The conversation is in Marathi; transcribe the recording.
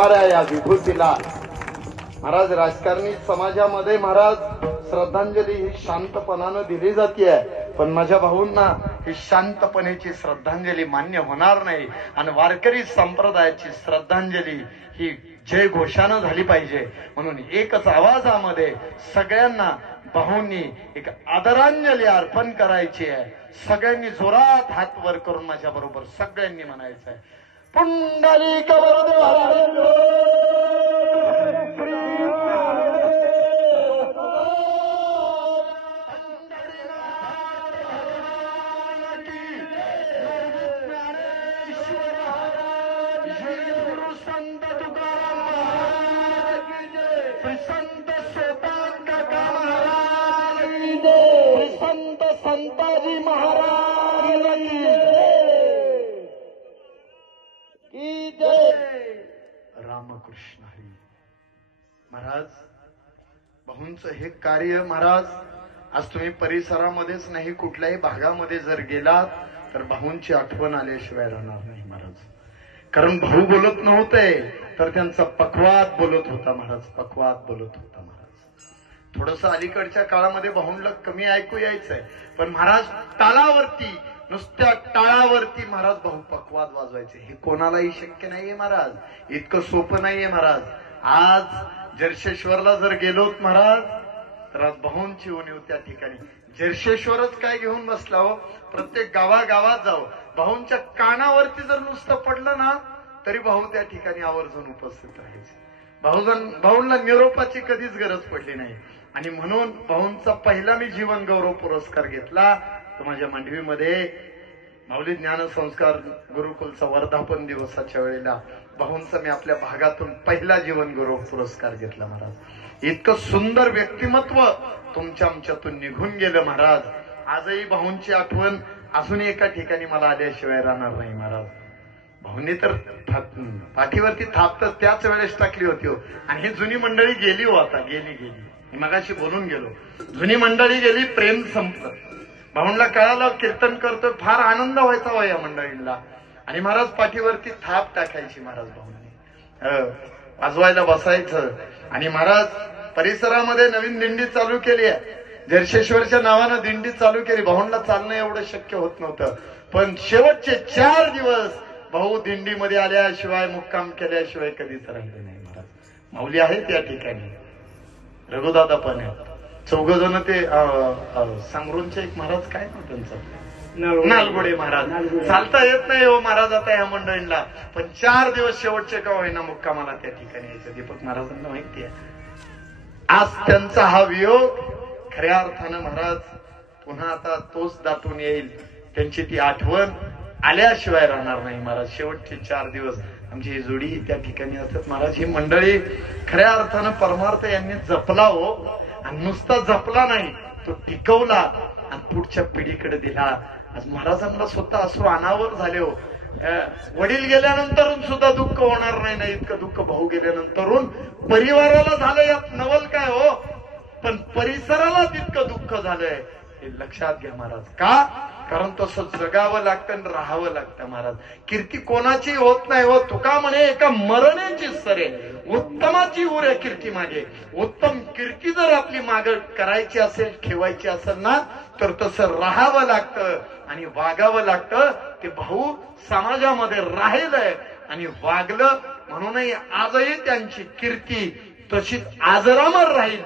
या विभूतीला महाराज राजकारणी समाजामध्ये महाराज श्रद्धांजली ही शांतपणानं दिली जाते, पण माझ्या भाऊंना ही शांतपणेची श्रद्धांजली मान्य होणार नाही आणि वारकरी संप्रदायाची श्रद्धांजली ही जय घोषानं झाली पाहिजे. म्हणून एकच आवाजामध्ये सगळ्यांना भाऊंनी एक आदरांजली अर्पण करायची आहे. सगळ्यांनी जोरात हात वर करून माझ्या बरोबर सगळ्यांनी म्हणायचं आहे, पुंडलिक वरदे हरी संत तुकाराम महाराज की जय, संत सोपान काका महाराज की जय, संत संताजी महाराज की जय. रामकृष्ण हरी. महाराज भाऊंचं हे कार्य महाराज आज तुम्ही परिसरामध्येच नाही कुठल्याही भागामध्ये जर गेलात तर भाऊंची आठवण आल्याशिवाय राहणार नाही महाराज. कारण भाऊ बोलत नव्हते तर त्यांचा पखवाद बोलत होता महाराज, पखवाद बोलत होता महाराज. थोडस अलीकडच्या काळामध्ये भाऊंला कमी ऐकू यायचंय, पण महाराज टाळावरती, नुसत्या टाळावरती महाराज भाऊ पखवाद वाजवायचे. हे कोणालाही शक्य नाहीये महाराज, इतकं सोपं नाहीये महाराज. आज जर्शेश्वरला जर गेलोत महाराज तर आज भाऊंची उणीव त्या ठिकाणी. जर्शेश्वरच काय घेऊन बसला हो, प्रत्येक गावागावात जाऊ भाऊंच्या कानावरती जर नुसतं पडलं ना तरी भाऊ त्या ठिकाणी आवर्जून उपस्थित राहायचे. भाऊंना निरोपाची कधीच गरज पडली नाही. आणि म्हणून भाऊंचा पहिला मी जीवन गौरव पुरस्कार घेतला तो माझ्या मांडवीमध्ये माऊली ज्ञानसंस्कार गुरुकुलचा वर्धापन दिवसाच्या वेळेला भाऊंचा मी आपल्या भागातून पहिला जीवन गौरव पुरस्कार घेतला महाराज. इतकं सुंदर व्यक्तिमत्व तुमच्या आमच्यातून निघून गेलं महाराज. आजही भाऊंची आठवण अजून एका ठिकाणी मला आल्याशिवाय राहणार नाही महाराज. भाऊंनी तर पाठीवरती थाप तर त्याच वेळेस टाकली होती हो. आणि ही जुनी मंडळी गेली हो, आता गेली. मगाशी बोलून गेलो, जुनी मंडळी गेली, प्रेम संपलं. भाऊंला कळालं कीर्तन करतोय, फार आनंद व्हायचा हो या मंडळींना. आणि महाराज पाठीवरती थाप टाकायची महाराज भाऊंनी, वाजवायला बसायचं. आणि महाराज परिसरामध्ये नवीन दिंडी चालू केली आहे, जर्शेश्वरच्या नावानं दिंडी चालू केली. भाऊंना चालणं एवढं शक्य होत नव्हतं, पण शेवटचे 4 दिवस भाऊ दिंडीमध्ये आल्याशिवाय, मुक्काम केल्याशिवाय कधीच राहिले नाही महाराज. माऊली आहे त्या ठिकाणी, रघुदादा पण आहे, 4 जण ते सांगरूनचे एक महाराज काय ना त्यांचं नालगोडे महाराज. चालता येत नाही हो महाराज आता ह्या मंडळींना, पण 4 दिवस शेवटचे का होईना मुक्कामाला त्या ठिकाणी यायचं. दीपक महाराजांना माहिती आहे. आज त्यांचा हा वियोग खऱ्या अर्थानं महाराज पुन्हा आता तोच दाटून येईल. त्यांची ती आठवण आल्याशिवाय राहणार नाही महाराज. शेवटचे 4 दिवस आमची ही जोडी त्या ठिकाणी असतात महाराज. ही मंडळी खऱ्या अर्थानं परमार्थ यांनी जपला हो, आणि नुसता जपला नाही, तो टिकवला आणि पुढच्या पिढीकडे दिला. आज महाराजांना स्वतः अश्रू अनावर झाले हो. वडील गेल्यानंतरून सुद्धा दुःख होणार नाही ना इतकं दुःख भाऊ गेल्यानंतरून परिवाराला झालं. यात नवल काय हो, पण परिसराला तितकं दुःख झालंय हे लक्षात घ्या महाराज. का? कारण तसं जगावं लागतं आणि राहावं लागतं महाराज. कीर्ती कोणाची होत नाही हो. तुका म्हणे एका मरण्याची सरे उत्तमाची उर आहे कीर्ती मागे. उत्तम कीर्ती जर आपली माग करायची असेल, ठेवायची असेल ना, तर तसं राहावं लागतं आणि वागावं लागतं. ते भाऊ समाजामध्ये राहिलंय आणि वागलं, म्हणूनही आजही त्यांची कीर्ती तशीच आजरामर राहील.